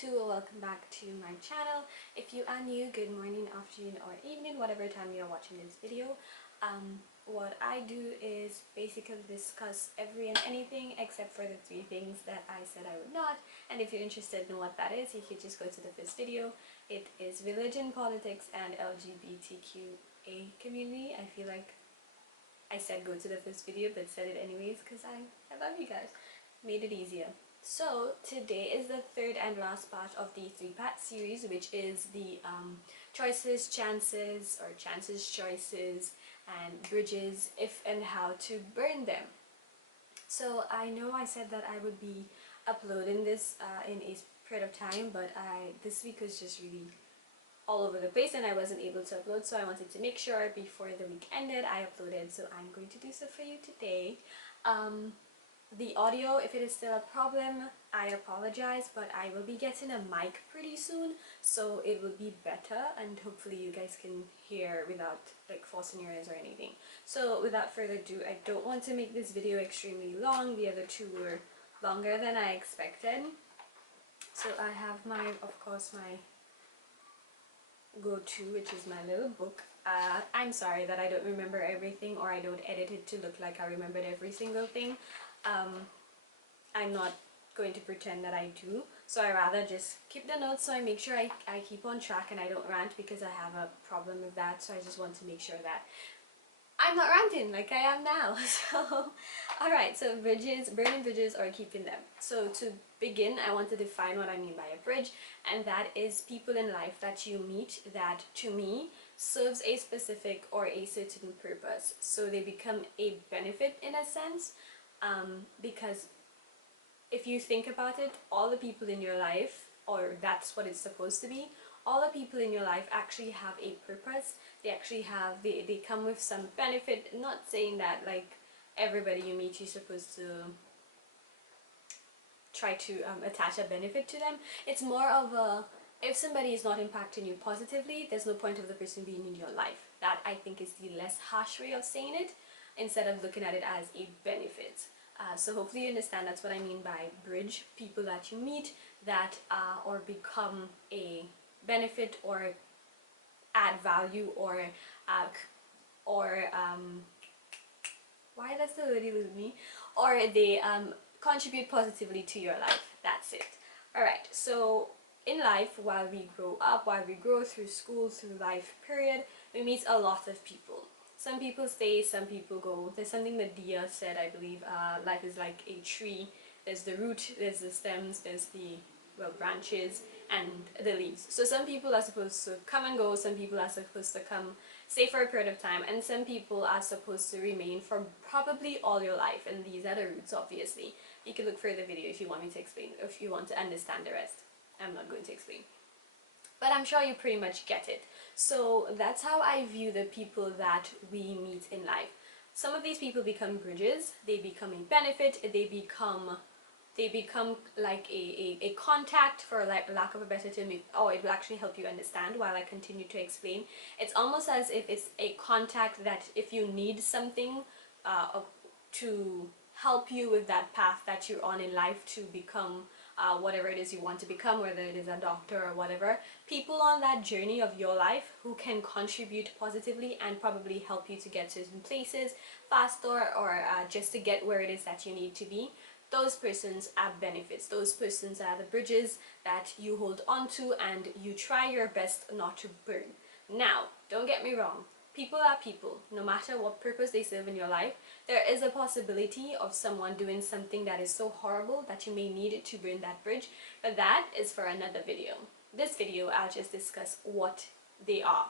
to or welcome back to my channel. If you are new, good morning, afternoon or evening, whatever time you're watching this video. What I do is basically discuss every and anything except for the three things that I said I would not. And if you're interested in what that is, you can just go to the first video. It is religion, politics and LGBTQA community. I feel like I said go to the first video but said it anyways because I love you guys. Made it easier. So today is the third and last part of the three-part series, which is the choices, chances, or chances, choices, and bridges, if and how to burn them. So I know I said that I would be uploading this in a period of time, but this week was just really all over the place and I wasn't able to upload, so I wanted to make sure before the week ended I uploaded, so I'm going to do so for you today. The audio, if it is still a problem, I apologize, but I will be getting a mic pretty soon, so it will be better and hopefully you guys can hear without like forcing your ears or anything. So without further ado, I don't want to make this video extremely long. The other two were longer than I expected. So I have of course my go-to, which is my little book. I'm sorry that I don't remember everything, or I don't edit it to look like I remembered every single thing. I'm not going to pretend that I do, so I rather just keep the notes so I make sure I keep on track and I don't rant, because I have a problem with that. So I just want to make sure that I'm not ranting like I am now. So alright, so bridges, burning bridges or keeping them. So to begin, I want to define what I mean by a bridge, and that is people in life that you meet that to me serves a specific or a certain purpose. So they become a benefit in a sense, because if you think about it, all the people in your life, or that's what it's supposed to be, all the people in your life actually have a purpose. They actually have, they come with some benefit. Not saying that like everybody you meet you're supposed to try to attach a benefit to them. It's more of a, if somebody is not impacting you positively, there's no point of the person being in your life. That I think is the less harsh way of saying it, instead of looking at it as a benefit. So hopefully you understand that's what I mean by bridge. People that you meet that or become a benefit or add value or why does the word elude me? Or they contribute positively to your life. That's it. Alright, so in life, while we grow up, while we grow through school, through life period, we meet a lot of people. Some people stay, some people go. There's something that Dia said, I believe, life is like a tree. There's the root, there's the stems, there's the, well, branches, and the leaves. So some people are supposed to come and go, some people are supposed to come, stay for a period of time, and some people are supposed to remain for probably all your life, and these are the roots, obviously. You can look for the video if you want me to explain, if you want to understand the rest. I'm not going to explain, but I'm sure you pretty much get it. So that's how I view the people that we meet in life. Some of these people become bridges, they become a benefit, they become like a contact, for like lack of a better term, or it will actually help you understand while I continue to explain. It's almost as if it's a contact that if you need something to help you with that path that you're on in life to become whatever it is you want to become, whether it is a doctor or whatever, people on that journey of your life who can contribute positively and probably help you to get to certain places faster, or just to get where it is that you need to be. Those persons are benefits. Those persons are the bridges that you hold on to and you try your best not to burn. Now, don't get me wrong. People are people. No matter what purpose they serve in your life, there is a possibility of someone doing something that is so horrible that you may need it to burn that bridge, but that is for another video. This video, I'll just discuss what they are.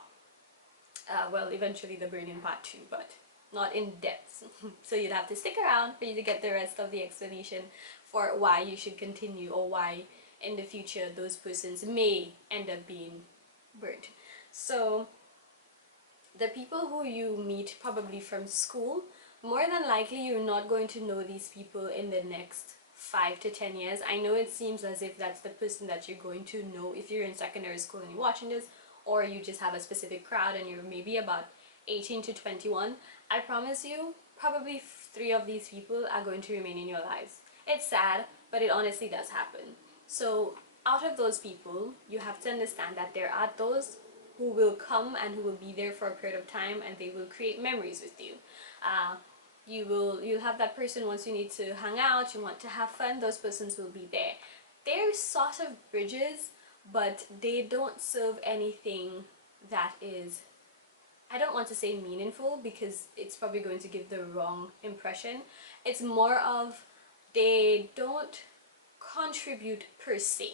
Well, eventually the burning part too, but not in depth. So you'd have to stick around for you to get the rest of the explanation for why you should continue, or why in the future those persons may end up being burnt. So the people who you meet probably from school, more than likely you're not going to know these people in the next 5 to 10 years. I know it seems as if that's the person that you're going to know if you're in secondary school and you're watching this, or you just have a specific crowd and you're maybe about 18 to 21. I promise you, probably 3 of these people are going to remain in your lives. It's sad, but it honestly does happen. So out of those people, you have to understand that there are those who will come and who will be there for a period of time, and they will create memories with you. You'll have that person once you need to hang out, you want to have fun, those persons will be there. They're sort of bridges, but they don't serve anything that is, I don't want to say meaningful because it's probably going to give the wrong impression. It's more of they don't contribute per se.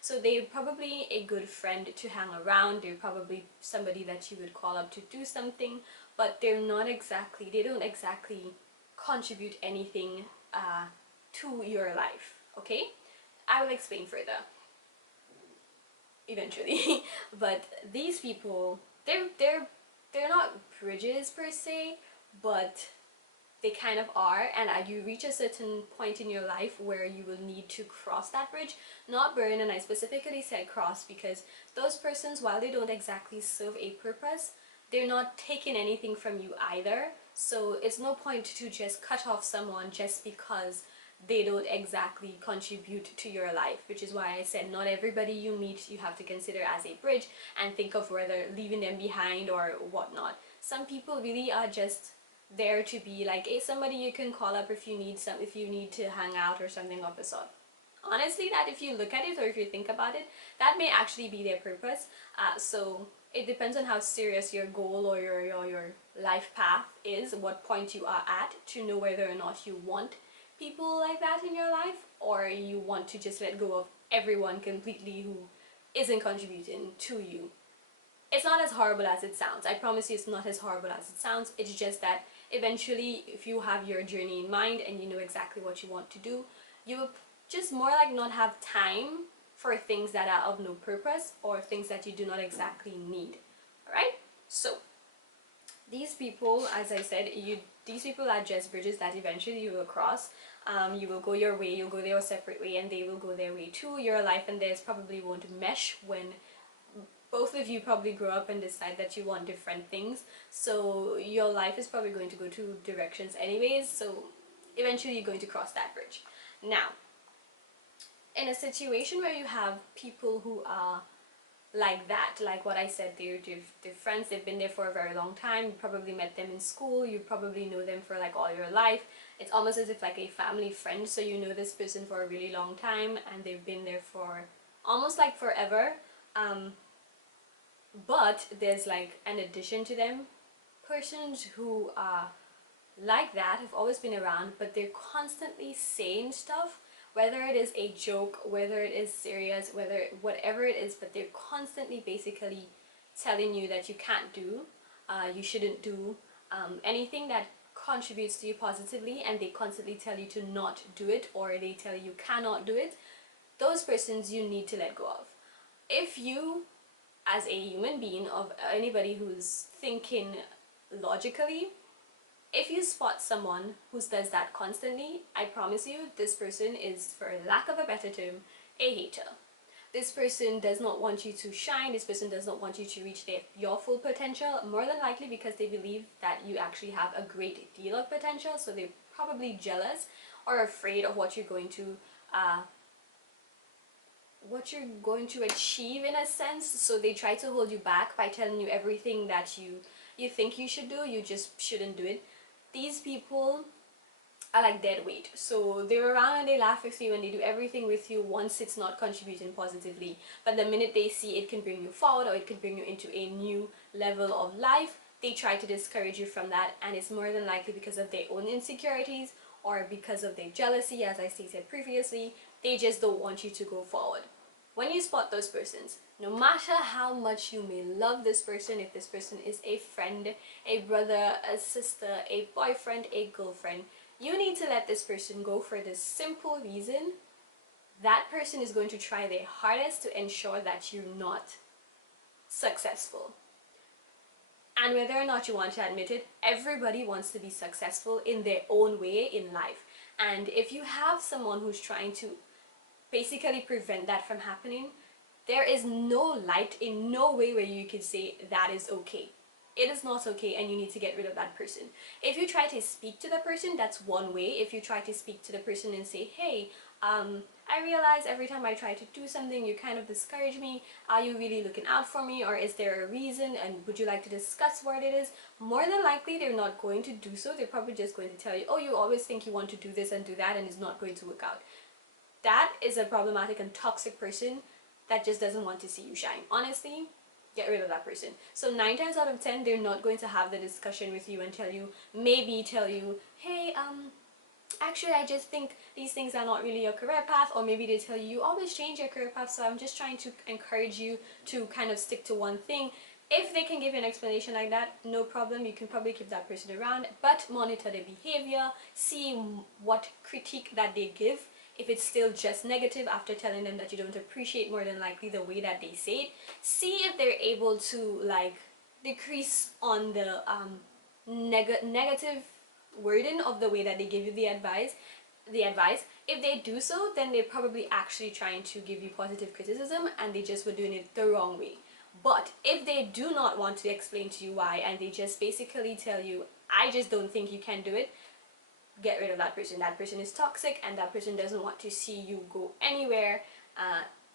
So they're probably a good friend to hang around, they're probably somebody that you would call up to do something, but they don't exactly contribute anything to your life, okay? I will explain further eventually. But these people, they're not bridges per se, but they kind of are, and you reach a certain point in your life where you will need to cross that bridge, not burn. And I specifically said cross because those persons, while they don't exactly serve a purpose, they're not taking anything from you either. So it's no point to just cut off someone just because they don't exactly contribute to your life, which is why I said not everybody you meet you have to consider as a bridge and think of whether leaving them behind or whatnot. Some people really are just there to be like somebody you can call up if you need to hang out or something of the sort. Honestly, that if you look at it or if you think about it, that may actually be their purpose. So it depends on how serious your goal or your life path is, what point you are at, to know whether or not you want people like that in your life, or you want to just let go of everyone completely who isn't contributing to you. It's not as horrible as it sounds. I promise you it's not as horrible as it sounds. It's just that eventually, if you have your journey in mind and you know exactly what you want to do, you will just more like not have time for things that are of no purpose or things that you do not exactly need. Alright? So, these people, as I said, these people are just bridges that eventually you will cross. You will go your way, you'll go their separate way, and they will go their way too. Your life and theirs probably won't mesh when both of you probably grow up and decide that you want different things. So your life is probably going to go two directions anyways, so eventually you're going to cross that bridge. Now, in a situation where you have people who are like that, like what I said, they're friends, they've been there for a very long time, you probably met them in school, you probably know them for like all your life. It's almost as if like a family friend, so you know this person for a really long time and they've been there for almost like forever. But there's like an addition to them, persons who are like that have always been around, but they're constantly saying stuff, whether it is a joke, whether it is serious, whatever it is, but they're constantly basically telling you that you can't do, you shouldn't do anything that contributes to you positively, and they constantly tell you to not do it, or they tell you cannot do it. Those persons you need to let go of. If you, as a human being, of anybody who's thinking logically, if you spot someone who does that constantly, I promise you this person is, for lack of a better term, a hater. This person does not want you to shine, this person does not want you to reach your full potential, more than likely because they believe that you actually have a great deal of potential, so they're probably jealous or afraid of what you're going to achieve in a sense, so they try to hold you back by telling you everything that you think you should do, you just shouldn't do it. These people are like dead weight, so they're around and they laugh with you and they do everything with you once it's not contributing positively, but the minute they see it can bring you forward or it can bring you into a new level of life, they try to discourage you from that, and it's more than likely because of their own insecurities or because of their jealousy. As I stated previously, they just don't want you to go forward. When you spot those persons, no matter how much you may love this person, if this person is a friend, a brother, a sister, a boyfriend, a girlfriend, you need to let this person go for this simple reason: that person is going to try their hardest to ensure that you're not successful. And whether or not you want to admit it, everybody wants to be successful in their own way in life. And if you have someone who's trying to basically prevent that from happening, there is no light, in no way where you can say that is okay. It is not okay, and you need to get rid of that person. If you try to speak to the person, that's one way. If you try to speak to the person and say, hey, I realize every time I try to do something, you kind of discourage me. Are you really looking out for me, or is there a reason, and would you like to discuss what it is? More than likely, they're not going to do so. They're probably just going to tell you, oh, you always think you want to do this and do that, and it's not going to work out. That is a problematic and toxic person that just doesn't want to see you shine. Honestly, get rid of that person. So 9 times out of 10, they're not going to have the discussion with you and maybe tell you, hey, actually I just think these things are not really your career path, or maybe they tell you, you always change your career path, so I'm just trying to encourage you to kind of stick to one thing. If they can give you an explanation like that, no problem, you can probably keep that person around, but monitor their behavior, see what critique that they give. If it's still just negative after telling them that you don't appreciate more than likely the way that they say it, see if they're able to like decrease on the negative wording of the way that they give you the advice. If they do so, then they're probably actually trying to give you positive criticism and they just were doing it the wrong way. But if they do not want to explain to you why, and they just basically tell you, I just don't think you can do it, get rid of that person. That person is toxic, and that person doesn't want to see you go anywhere,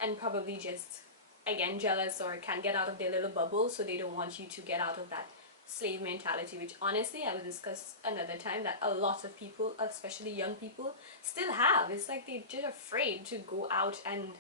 and probably just, again, jealous or can't get out of their little bubble, so they don't want you to get out of that slave mentality, which honestly I will discuss another time, that a lot of people, especially young people, still have. It's like they're just afraid to go out and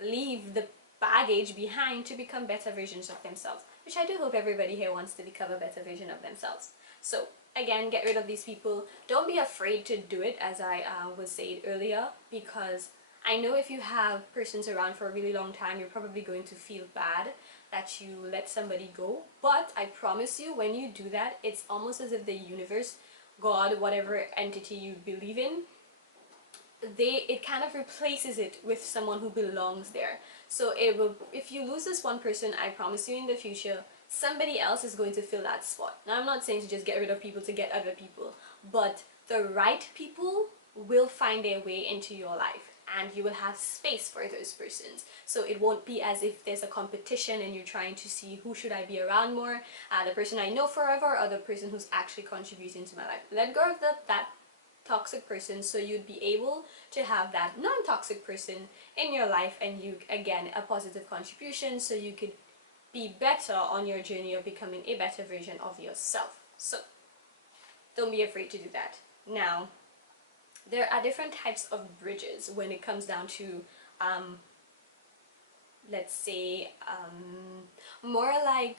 leave the baggage behind to become better versions of themselves, which I do hope everybody here wants to become a better version of themselves. So again, get rid of these people. Don't be afraid to do it, as I was saying earlier, because I know if you have persons around for a really long time, you're probably going to feel bad that you let somebody go. But I promise you, when you do that, it's almost as if the universe, God, whatever entity you believe in, it kind of replaces it with someone who belongs there. So if you lose this one person, I promise you in the future, somebody else is going to fill that spot. Now, I'm not saying to just get rid of people to get other people, but the right people will find their way into your life, and you will have space for those persons. So it won't be as if there's a competition and you're trying to see who should I be around more, the person I know forever or the person who's actually contributing to my life. Let go of that toxic person, so you'd be able to have that non-toxic person in your life, and you, again, a positive contribution, so you could be better on your journey of becoming a better version of yourself. So don't be afraid to do that. Now, there are different types of bridges when it comes down to let's say more like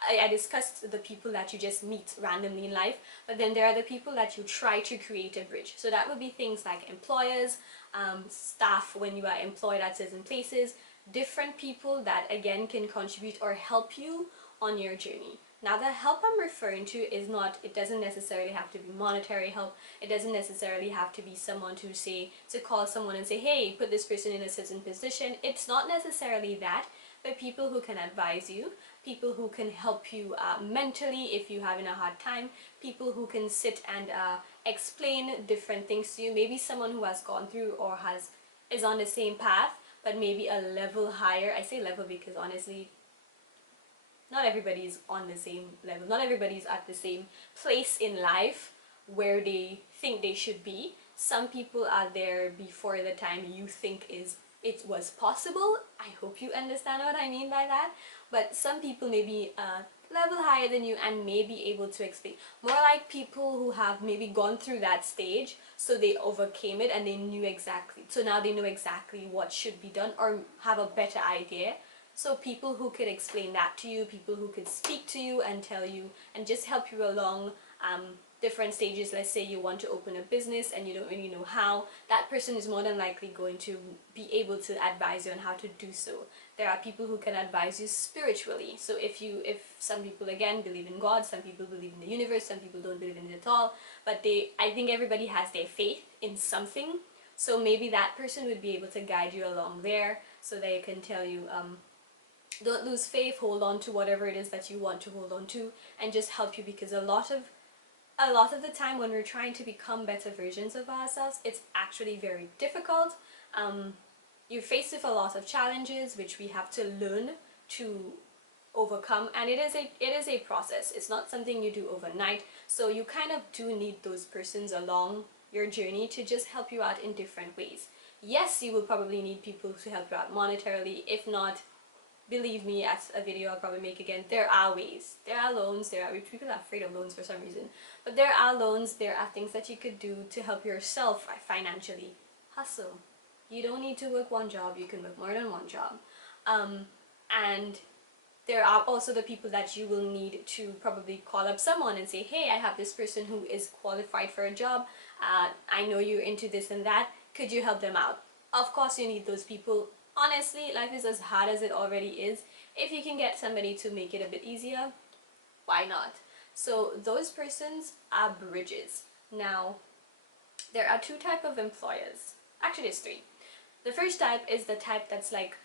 I discussed the people that you just meet randomly in life, but then there are the people that you try to create a bridge. So that would be things like employers, staff when you are employed at certain places, different people that again can contribute or help you on your journey. Now, the help I'm referring to is not, it doesn't necessarily have to be monetary help. It doesn't necessarily have to be someone to call someone and say, hey, put this person in a certain position. It's not necessarily that, but people who can advise you, people who can help you mentally if you're having a hard time, people who can sit and explain different things to you. Maybe someone who has gone through or is on the same path, but maybe a level higher. I say level because honestly, not everybody's on the same level. Not everybody's at the same place in life where they think they should be. Some people are there before the time you think it was possible. I hope you understand what I mean by that. But some people may be a level higher than you and may be able to explain. More like people who have maybe gone through that stage, so they overcame it and they knew exactly. So now they know exactly what should be done or have a better idea. So people who could explain that to you, people who could speak to you and tell you and just help you along different stages. Let's say you want to open a business and you don't really know how, that person is more than likely going to be able to advise you on how to do so. There are people who can advise you spiritually. So if some people again believe in God, some people believe in the universe, some people don't believe in it at all, but I think everybody has their faith in something. So maybe that person would be able to guide you along there, so they can tell you don't lose faith, hold on to whatever it is that you want to hold on to, and just help you, because a lot of the time when we're trying to become better versions of ourselves, it's actually very difficult. You're faced with a lot of challenges which we have to learn to overcome, and it is a process. It's not something you do overnight, so you kind of do need those persons along your journey to just help you out in different ways. Yes, you will probably need people to help you out monetarily. If not, believe me, as a video I'll probably make again, there are ways. There are loans, people are afraid of loans for some reason. But there are loans, there are things that you could do to help yourself financially. Hustle. You don't need to work one job, you can work more than one job. And there are also the people that you will need to probably call up someone and say, hey, I have this person who is qualified for a job. I know you're into this and that. Could you help them out? Of course you need those people. Honestly, life is as hard as it already is. If you can get somebody to make it a bit easier, why not? So those persons are bridges. Now, there are two types of employers. Actually, there's three. The first type is the type that's like,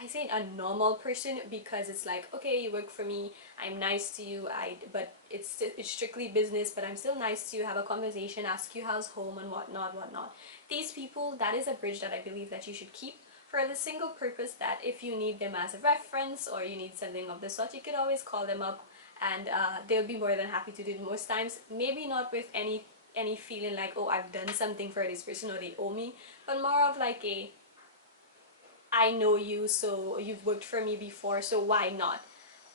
I say a normal person, because it's like, okay, you work for me, I'm nice to you, but it's strictly business, but I'm still nice to you, have a conversation, ask you how's home and whatnot. These people, that is a bridge that I believe that you should keep, for the single purpose that if you need them as a reference or you need something of the sort, you could always call them up, and they'll be more than happy to do it most times. Maybe not with any feeling like, oh, I've done something for this person or they owe me, but more of like a, I know you, so you've worked for me before, so why not?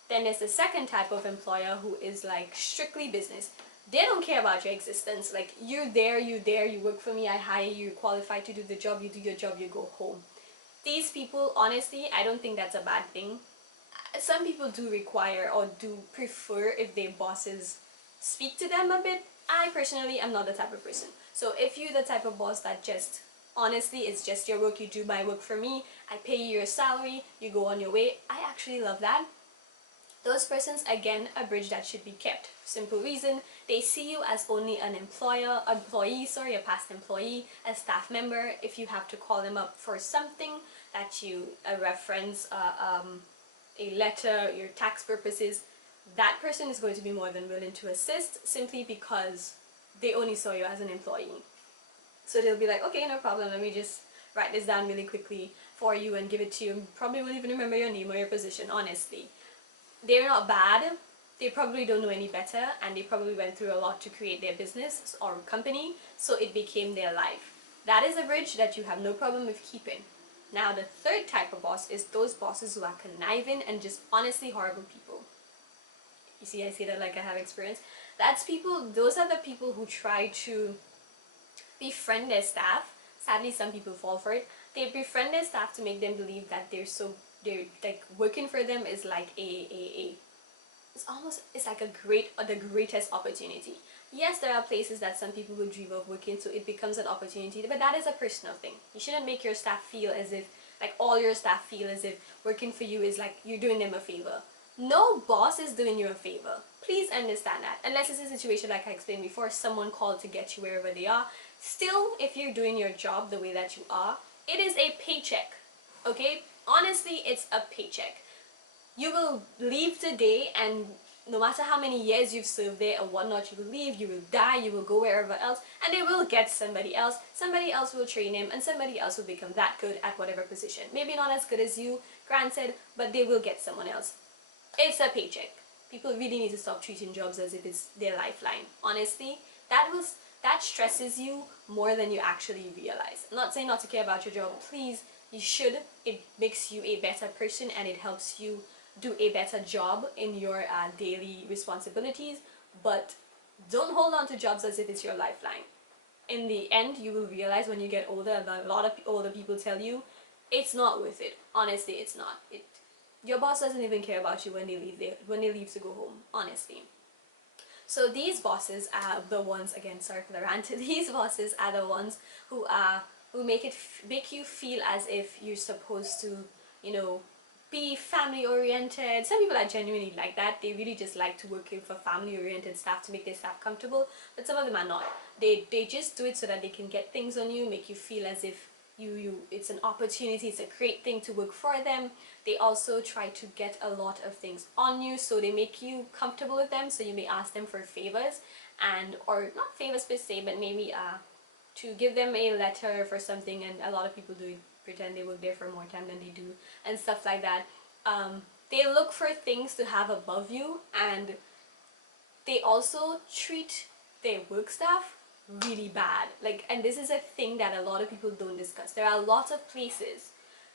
Then there's the second type of employer who is like strictly business. They don't care about your existence. Like, you're there, you work for me, I hire you, you're qualified to do the job, you do your job, you go home. These people, honestly, I don't think that's a bad thing. Some people do require or do prefer if their bosses speak to them a bit. I personally am not the type of person. So if you're the type of boss that just, honestly, it's just your work, you do my work for me, I pay you your salary, you go on your way, I actually love that. Those persons, again, a bridge that should be kept. Simple reason, they see you as only an a past employee, a staff member. If you have to call them up for something that you, a reference, a letter, your tax purposes, that person is going to be more than willing to assist, simply because they only saw you as an employee. So they'll be like, okay, no problem, let me just write this down really quickly for you and give it to you. Probably won't even remember your name or your position, honestly. They're not bad, they probably don't know any better, and they probably went through a lot to create their business or company, so it became their life. That is a bridge that you have no problem with keeping. Now, the third type of boss is those bosses who are conniving and just honestly horrible people. You see, I say that like I have experience. Those are the people who try to befriend their staff. Sadly, some people fall for it. They befriend their staff to make them believe that they're like, working for them is like it's like the greatest opportunity. Yes, there are places that some people will dream of working, so it becomes an opportunity, but that is a personal thing. You shouldn't make your staff feel as if, like, all your staff feel as if working for you is like you're doing them a favor. No boss is doing you a favor. Please understand that. Unless it's a situation like I explained before, someone called to get you wherever they are. Still, if you're doing your job the way that you are, it is a paycheck. Okay? Honestly, it's a paycheck. You will leave today, and no matter how many years you've served there or whatnot, you will leave, you will die, you will go wherever else, and they will get somebody else will train him, and somebody else will become that good at whatever position. Maybe not as good as you, granted, but they will get someone else. It's a paycheck. People really need to stop treating jobs as if it's their lifeline. Honestly, that stresses you more than you actually realize. I'm not saying not to care about your job, please, you should. It makes you a better person and it helps you do a better job in your daily responsibilities, but don't hold on to jobs as if it's your lifeline. In the end, you will realize when you get older, and a lot of older people tell you, it's not worth it. Honestly, it's not. Your boss doesn't even care about you when they leave to go home, honestly. So these bosses are the ones, again, sorry for the rant, these bosses are the ones who make you feel as if you're supposed to, you know, be family oriented. Some people are genuinely like that. They really just like to work for family oriented staff to make their staff comfortable, but some of them are not. They just do it so that they can get things on you, make you feel as if it's an opportunity, it's a great thing to work for them. They also try to get a lot of things on you, so they make you comfortable with them, so you may ask them for favors, or not favors per se, but maybe to give them a letter for something, and a lot of people do pretend they work there for more time than they do and stuff like that. They look for things to have above you, and they also treat their work staff really bad. Like, and this is a thing that a lot of people don't discuss. There are lots of places,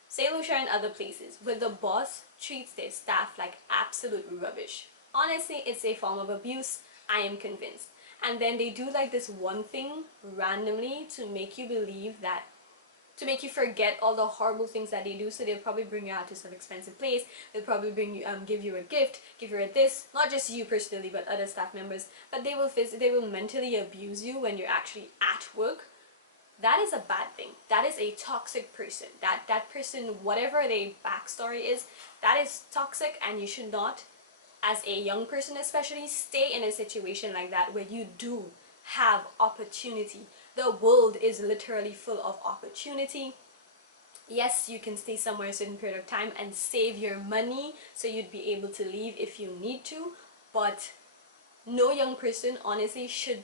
St. Lucia and other places, where the boss treats their staff like absolute rubbish. Honestly, it's a form of abuse, I am convinced. And then they do like this one thing randomly to make you believe that, to make you forget all the horrible things that they do. So they'll probably bring you out to some expensive place, they'll probably bring you give you a gift, give you a this, not just you personally but other staff members, but they will mentally abuse you when you're actually at work. That is a bad thing. That is a toxic person. That person, whatever their backstory is, that is toxic, and you should not, as a young person especially, stay in a situation like that where you do have opportunity. The world is literally full of opportunity. Yes, you can stay somewhere a certain period of time and save your money so you'd be able to leave if you need to, but no young person honestly should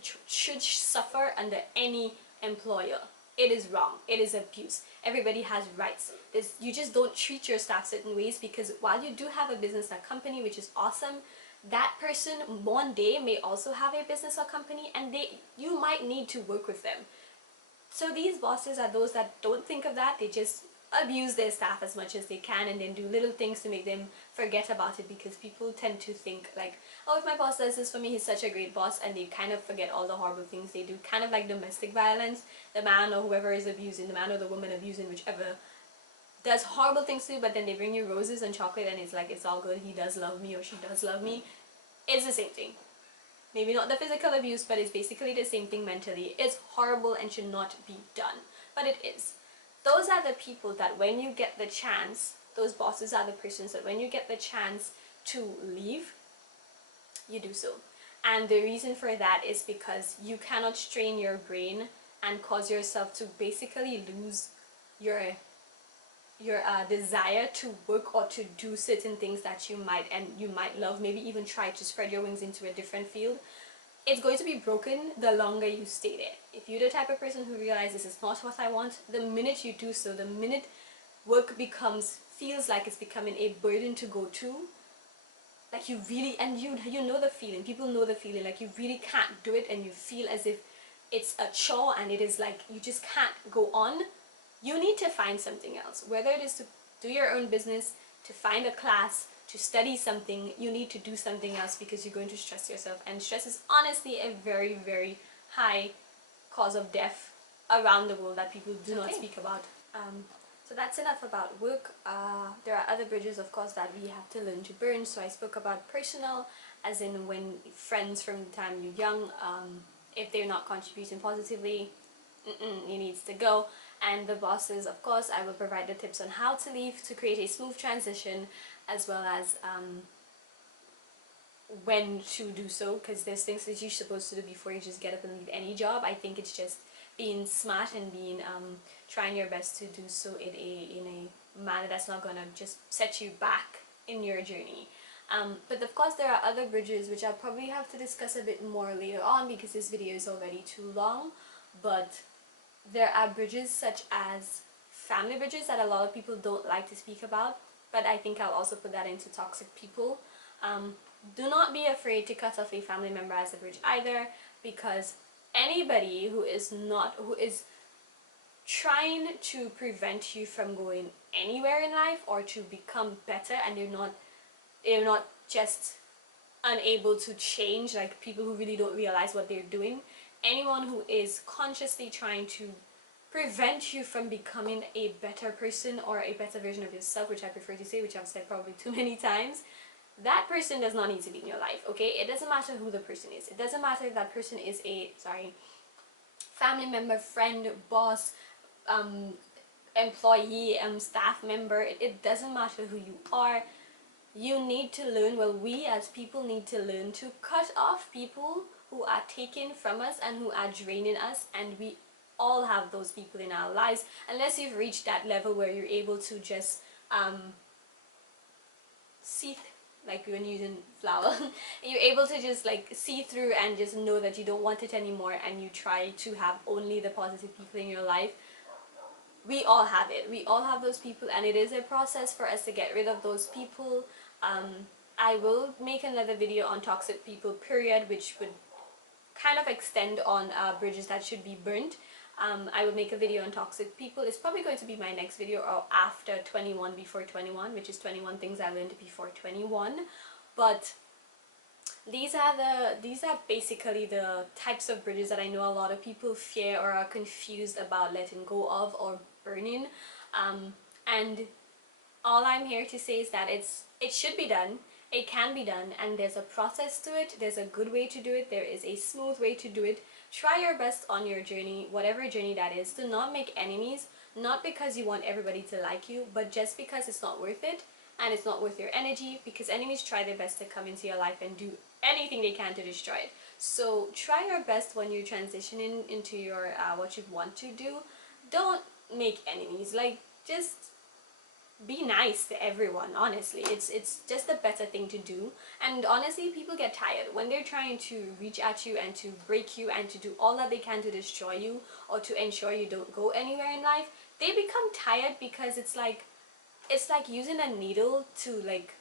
suffer under any employer. It is wrong. It is abuse. Everybody has rights. You just don't treat your staff certain ways, because while you do have a business or company, which is awesome, that person one day may also have a business or company, and you might need to work with them. So these bosses are those that don't think of that. They just abuse their staff as much as they can, and then do little things to make them forget about it, because people tend to think like, oh, if my boss does this for me, he's such a great boss, and they kind of forget all the horrible things they do. Kind of like domestic violence. The man or whoever is abusing, the man or the woman abusing, whichever, does horrible things to you, but then they bring you roses and chocolate and it's like, it's all good, he does love me or she does love me. It's the same thing. Maybe not the physical abuse, but it's basically the same thing mentally. It's horrible and should not be done, but it is. Those are the people that when you get the chance, those bosses are the persons that when you get the chance to leave, you do so. And the reason for that is because you cannot strain your brain and cause yourself to basically lose your desire to work or to do certain things that you might love, maybe even try to spread your wings into a different field. It's going to be broken the longer you stay there. If you're the type of person who realizes this is not what I want, the minute you do so, the minute work feels like it's becoming a burden to go to, like you really, and you know the feeling, people know the feeling, like you really can't do it and you feel as if it's a chore and it is like you just can't go on, you need to find something else. Whether it is to do your own business, to find a class, to study something, you need to do something else, because you're going to stress yourself, and stress is honestly a very, very high cause of death around the world that people do not speak about. So that's enough about work. There are other bridges, of course, that we have to learn to burn. So I spoke about personal, as in when friends from the time you're young, if they're not contributing positively, it needs to go. And the bosses, of course, I will provide the tips on how to leave to create a smooth transition, as well as when to do so, because there's things that you're supposed to do before you just get up and leave any job. I think it's just being smart and being trying your best to do so in a manner that's not gonna just set you back in your journey. But of course there are other bridges which I'll probably have to discuss a bit more later on, because this video is already too long. But there are bridges such as family bridges that a lot of people don't like to speak about, but I think I'll also put that into toxic people. Do not be afraid to cut off a family member as a bridge either, because anybody who is trying to prevent you from going anywhere in life or to become better, and you're not just unable to change, like people who really don't realize what they're doing, anyone who is consciously trying to prevent you from becoming a better person or a better version of yourself, which I prefer to say, which I've said probably too many times, that person does not need to be in your life, okay? It doesn't matter who the person is. It doesn't matter if that person is a, family member, friend, boss, employee, staff member. It doesn't matter who you are. You need to learn, well, we as people need to learn to cut off people who are taking from us and who are draining us, and we all have those people in our lives, unless you've reached that level where you're able to just see, like when you're using flour, you're able to just like see through and just know that you don't want it anymore, and you try to have only the positive people in your life. We all have it. We all have those people, and it is a process for us to get rid of those people. I will make another video on toxic people, period, which would kind of extend on bridges that should be burnt. I will make a video on toxic people. It's probably going to be my next video, or after 21 before 21, which is 21 things I learned before 21. But these are basically the types of bridges that I know a lot of people fear or are confused about letting go of or burning. And all I'm here to say is that it should be done, it can be done, and there's a process to it. There's a good way to do it, there is a smooth way to do it. Try your best on your journey, whatever journey that is, to not make enemies, not because you want everybody to like you, but just because it's not worth it, and it's not worth your energy, because enemies try their best to come into your life and do anything they can to destroy it. So try your best when you're transitioning into your what you want to do. Don't make enemies. Like, just be nice to everyone. Honestly, it's just the better thing to do. And honestly, people get tired when they're trying to reach at you and to break you and to do all that they can to destroy you or to ensure you don't go anywhere in life. They become tired because it's like using a needle to like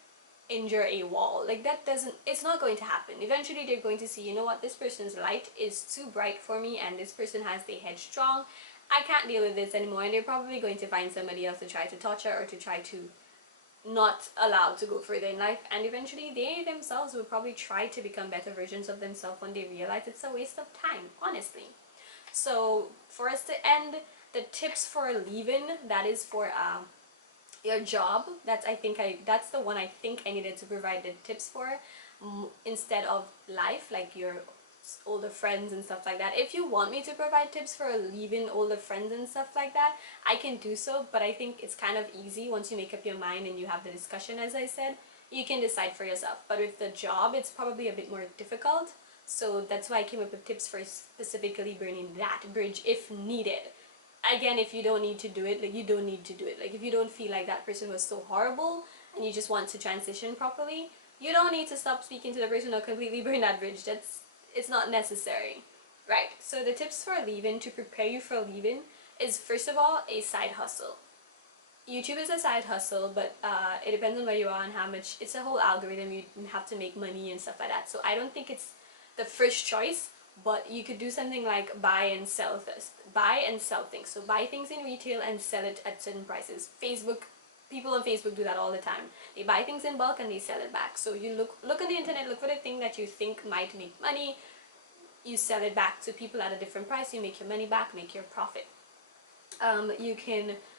injure a wall. Like, that doesn't, it's not going to happen. Eventually they're going to see, you know what, this person's light is too bright for me, and this person has the head strong, I can't deal with this anymore, and they're probably going to find somebody else to try to torture or to try to not allow to go further in life. And eventually they themselves will probably try to become better versions of themselves when they realize it's a waste of time, honestly. So for us to end, the tips for leaving, that is for your job. That's the one I think I needed to provide the tips for, instead of life, like your older friends and stuff like that. If you want me to provide tips for leaving older friends and stuff like that, I can do so, but I think it's kind of easy once you make up your mind and you have the discussion. As I said, you can decide for yourself. But with the job, it's probably a bit more difficult, so that's why I came up with tips for specifically burning that bridge if needed. Again, if you don't need to do it, like, you don't need to do it. Like, if you don't feel like that person was so horrible and you just want to transition properly, you don't need to stop speaking to the person or completely burn that bridge. It's not necessary. Right, so the tips for leaving, to prepare you for leaving, is first of all a side hustle. YouTube is a side hustle, but it depends on where you are and how much. It's a whole algorithm. You have to make money and stuff like that, so I don't think it's the first choice. But you could do something like buy and sell things. So buy things in retail and sell it at certain prices. People on Facebook do that all the time. They buy things in bulk and they sell it back. So you look on the internet, look for the thing that you think might make money, you sell it back to people at a different price, you make your money back, make your profit.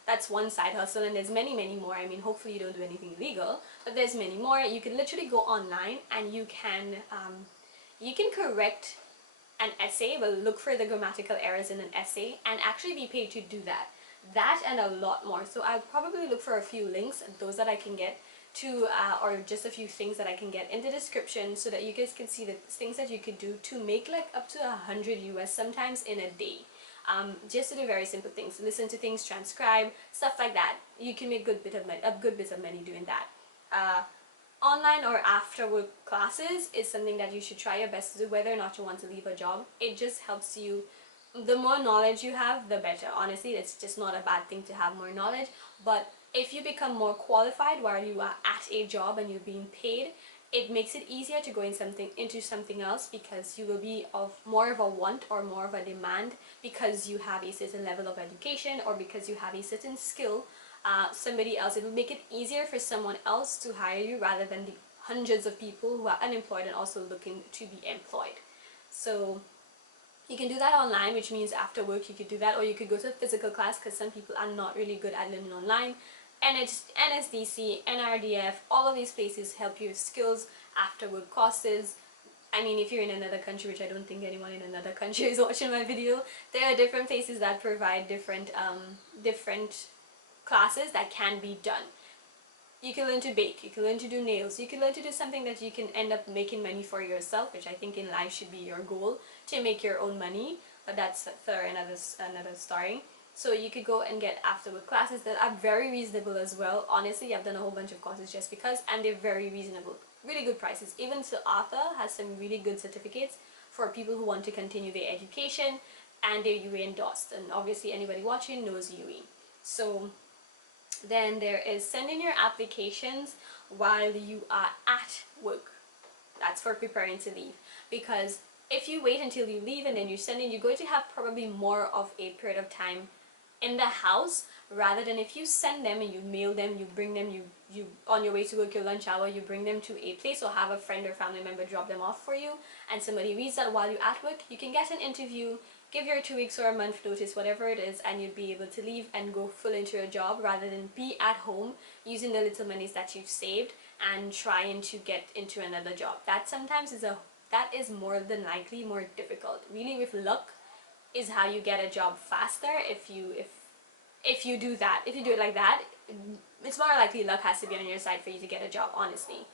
That's one side hustle, and there's many more. I mean, hopefully you don't do anything illegal, but there's many more. You can literally go online and you can correct an essay, but look for the grammatical errors in an essay and actually be paid to do that. That and a lot more. So I'll probably look for a few links, those that I can get to, or just a few things that I can get in the description, so that you guys can see the things that you could do to make like up to 100 US sometimes in a day. Just to do very simple things, listen to things, transcribe, stuff like that. You can make a good bit of money doing that. Online or after work classes is something that you should try your best to do, whether or not you want to leave a job. It just helps you. The more knowledge you have, the better. Honestly, it's just not a bad thing to have more knowledge, but if you become more qualified while you are at a job and you're being paid, it makes it easier to go into something else, because you will be of more of a want or more of a demand, because you have a certain level of education or because you have a certain skill. It will make it easier for someone else to hire you, rather than the hundreds of people who are unemployed and also looking to be employed. So you can do that online, which means after work you could do that, or you could go to a physical class, because some people are not really good at learning online. NSDC, NRDF, all of these places help you with skills, after work courses. I mean, if you're in another country, which I don't think anyone in another country is watching my video, there are different places that provide different classes that can be done. You can learn to bake, you can learn to do nails, you can learn to do something that you can end up making money for yourself, which I think in life should be your goal, to make your own money, but that's for another story. So you could go and get after work classes that are very reasonable as well. Honestly, I've done a whole bunch of courses just because, and they're very reasonable, really good prices. Even Sir Arthur has some really good certificates for people who want to continue their education, and they're UE endorsed, and obviously anybody watching knows UE. So then there is sending your applications while you are at work. That's for preparing to leave, because if you wait until you leave and then you send in, you're going to have probably more of a period of time in the house, rather than if you send them and you mail them, you bring them, you on your way to work, your lunch hour, you bring them to a place, or have a friend or family member drop them off for you, and somebody reads that while you're at work. You can get an interview, give your 2 weeks or a month notice, whatever it is, and you'd be able to leave and go full into your job, rather than be at home using the little monies that you've saved and trying to get into another job. That sometimes is more than likely more difficult. Really, with luck is how you get a job faster. If you do that, if you do it like that, it's more likely luck has to be on your side for you to get a job, honestly.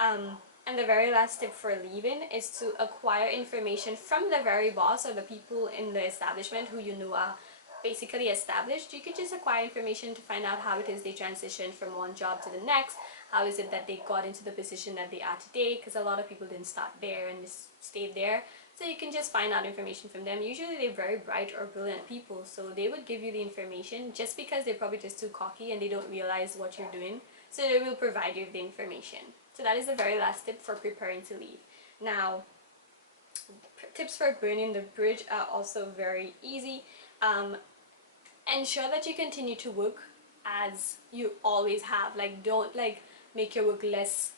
And the very last tip for leaving is to acquire information from the very boss or the people in the establishment who you know are basically established. You could just acquire information to find out how it is they transitioned from one job to the next. How is it that they got into the position that they are today? Because a lot of people didn't start there and just stayed there. So you can just find out information from them. Usually they're very bright or brilliant people, so they would give you the information just because they're probably just too cocky and they don't realize what you're doing. So they will provide you with the information. So that is the very last tip for preparing to leave. Now, tips for burning the bridge are also very easy. Ensure that you continue to work as you always have. Like, don't make your work less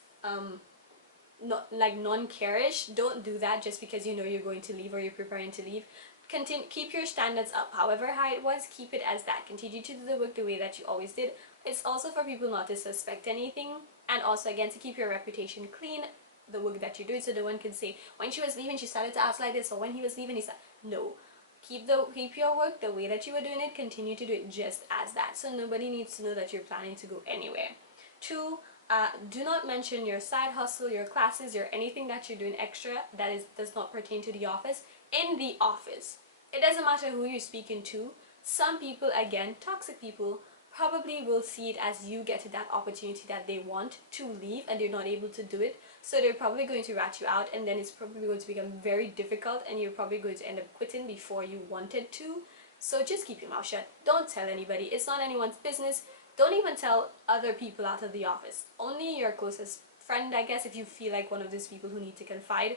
not like non-careish. Don't do that just because you know you're going to leave or you're preparing to leave. Keep your standards up. However high it was, keep it as that. Continue to do the work the way that you always did. It's also for people not to suspect anything, and also again to keep your reputation clean, the work that you're doing, so no one can say when she was leaving she started to act like this, or when he was leaving he said no. Keep your work the way that you were doing it. Continue to do it just as that, so nobody needs to know that you're planning to go anywhere. 2, do not mention your side hustle, your classes, or anything that you're doing extra that does not pertain to the office in the office. It doesn't matter who you're speaking to. Some people, again, toxic people, probably will see it as you get to that opportunity that they want to leave and they're not able to do it. So they're probably going to rat you out, and then it's probably going to become very difficult and you're probably going to end up quitting before you wanted to. So just keep your mouth shut. Don't tell anybody. It's not anyone's business. Don't even tell other people out of the office. Only your closest friend, I guess, if you feel like one of those people who need to confide.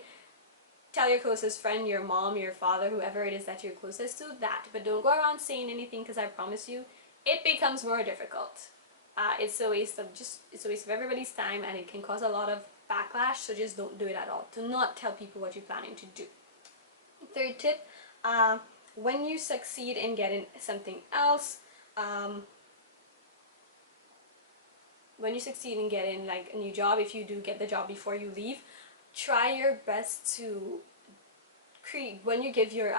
Tell your closest friend, your mom, your father, whoever it is that you're closest to, that. But don't go around saying anything, because I promise you, it becomes more difficult. It's a waste of everybody's time, and it can cause a lot of backlash, so just don't do it at all. Do not tell people what you're planning to do. 3rd tip, when you succeed in getting something else, when you succeed in getting like a new job, if you do get the job before you leave, try your best to when you give your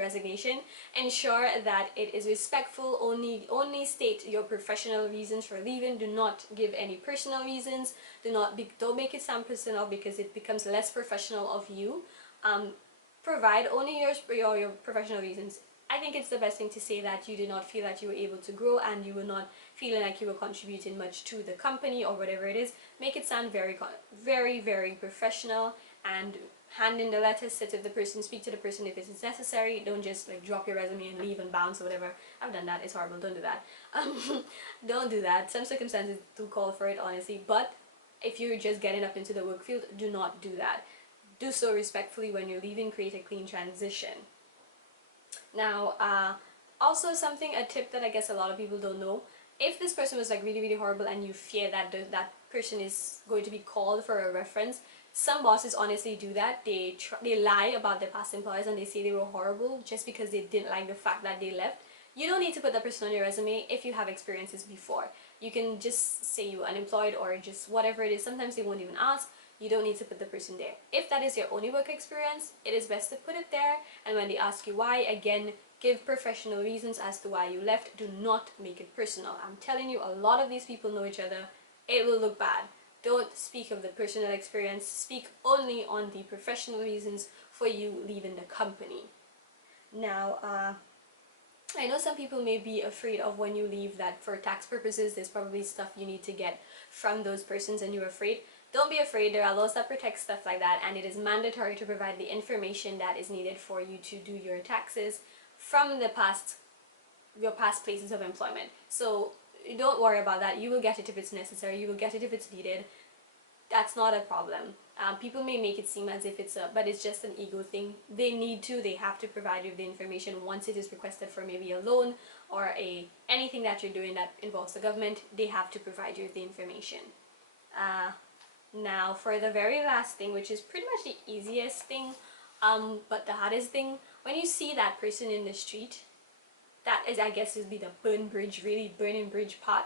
resignation, ensure that it is respectful. Only state your professional reasons for leaving. Do not give any personal reasons. Don't make it sound personal, because it becomes less professional of you. Provide only your professional reasons. I think it's the best thing to say that you did not feel that you were able to grow and you were not feeling like you were contributing much to the company or whatever it is. Make it sound very, very professional, and hand in the letter, sit with the person, speak to the person if it's necessary. Don't just like drop your resume and leave and bounce or whatever. I've done that. It's horrible. Don't do that. Don't do that. Some circumstances do call for it, honestly, but if you're just getting up into the work field, do not do that. Do so respectfully when you're leaving. Create a clean transition. Now, also a tip that I guess a lot of people don't know, if this person was like really horrible and you fear that that person is going to be called for a reference, some bosses honestly do that. They lie about their past employers and they say they were horrible just because they didn't like the fact that they left. You don't need to put that person on your resume if you have experiences before. You can just say you were unemployed or just whatever it is. Sometimes they won't even ask. You don't need to put the person there. If that is your only work experience, it is best to put it there, and when they ask you why, again, give professional reasons as to why you left. Do not make it personal. I'm telling you, a lot of these people know each other. It will look bad. Don't speak of the personal experience. Speak only on the professional reasons for you leaving the company. Now, I know some people may be afraid of when you leave that for tax purposes, there's probably stuff you need to get from those persons and you're afraid. Don't be afraid. There are laws that protect stuff like that, and it is mandatory to provide the information that is needed for you to do your taxes from your past places of employment. So don't worry about that. You will get it if it's necessary. You will get it if it's needed. That's not a problem. People may make it seem as if but it's just an ego thing. They have to provide you with the information once it is requested for maybe a loan or anything that you're doing that involves the government. They have to provide you with the information. Now for the very last thing, which is pretty much the easiest thing, but the hardest thing, when you see that person in the street, that is, I guess, would be the burning bridge part.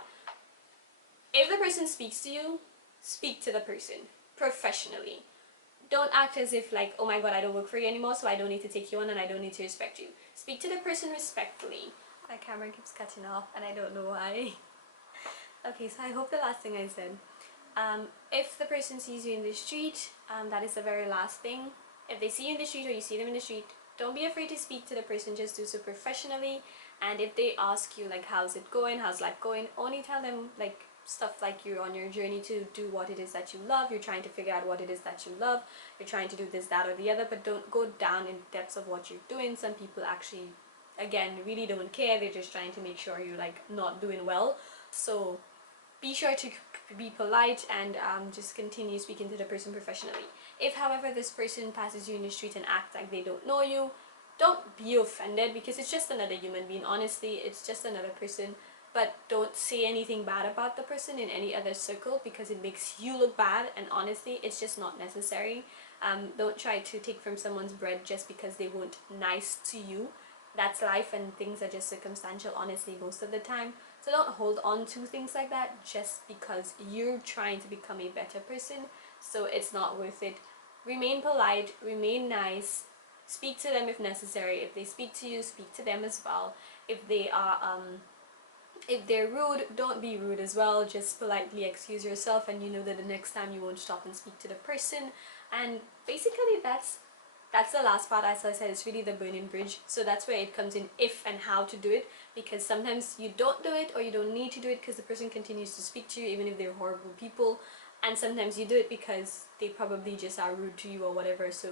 If the person speaks to you, speak to the person professionally. Don't act as if like, oh my god, I don't work for you anymore, so I don't need to take you on and I don't need to respect you. Speak to the person respectfully. My camera keeps cutting off and I don't know why. Okay, so I hope the last thing I said. If the person sees you in the street, that is the very last thing. If they see you in the street or you see them in the street, don't be afraid to speak to the person, just do so professionally. And if they ask you like, how's it going, how's life going, only tell them like stuff like you're on your journey to do what it is that you love, you're trying to figure out what it is that you love, you're trying to do this, that or the other, but don't go down in depths of what you're doing. Some people actually, again, really don't care, they're just trying to make sure you're like not doing well. So be sure to be polite and just continue speaking to the person professionally. If however this person passes you in the street and acts like they don't know you, don't be offended, because it's just another human being. Honestly, it's just another person. But don't say anything bad about the person in any other circle, because it makes you look bad, and honestly it's just not necessary. Don't try to take from someone's bread just because they weren't nice to you. That's life and things are just circumstantial, honestly, most of the time. So don't hold on to things like that just because you're trying to become a better person. So it's not worth it. Remain polite, remain nice, speak to them if necessary. If they speak to you, speak to them as well. If they're rude, don't be rude as well. Just politely excuse yourself, and you know that the next time you won't stop and speak to the person. And basically that's the last part. As I said, it's really the burning bridge. So that's where it comes in, if and how to do it, because sometimes you don't do it or you don't need to do it because the person continues to speak to you even if they're horrible people, and sometimes you do it because they probably just are rude to you or whatever. So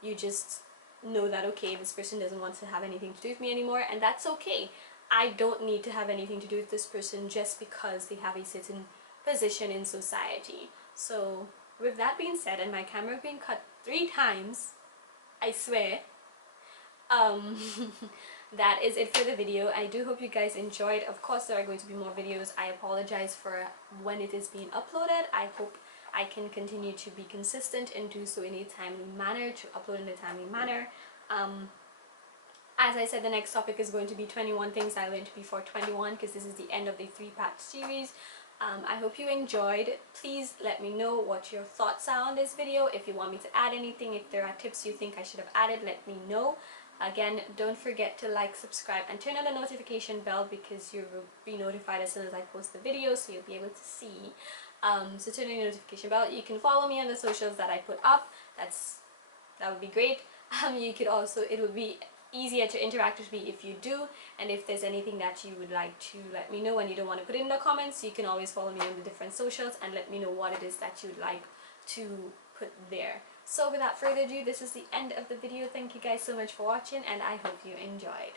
you just know that, okay, this person doesn't want to have anything to do with me anymore, and that's okay. I don't need to have anything to do with this person just because they have a certain position in society. So with that being said, and my camera being cut 3 times, I swear, that is it for the video. I do hope you guys enjoyed. Of course there are going to be more videos. I apologize for when it is being uploaded. I hope I can continue to be consistent and do so in a timely manner, to upload in a timely manner. As I said, the next topic is going to be 21 things I learned before 21, because this is the end of the 3-part series. I hope you enjoyed. Please let me know what your thoughts are on this video. If you want me to add anything, if there are tips you think I should have added, let me know. Again, don't forget to like, subscribe, and turn on the notification bell, because you will be notified as soon as I post the video, so you'll be able to see. So turn on the notification bell. You can follow me on the socials that I put up. That would be great. You could also, it would be easier to interact with me if you do, and if there's anything that you would like to let me know and you don't want to put it in the comments, you can always follow me on the different socials and let me know what it is that you'd like to put there. So without further ado, this is the end of the video. Thank you guys so much for watching, and I hope you enjoyed.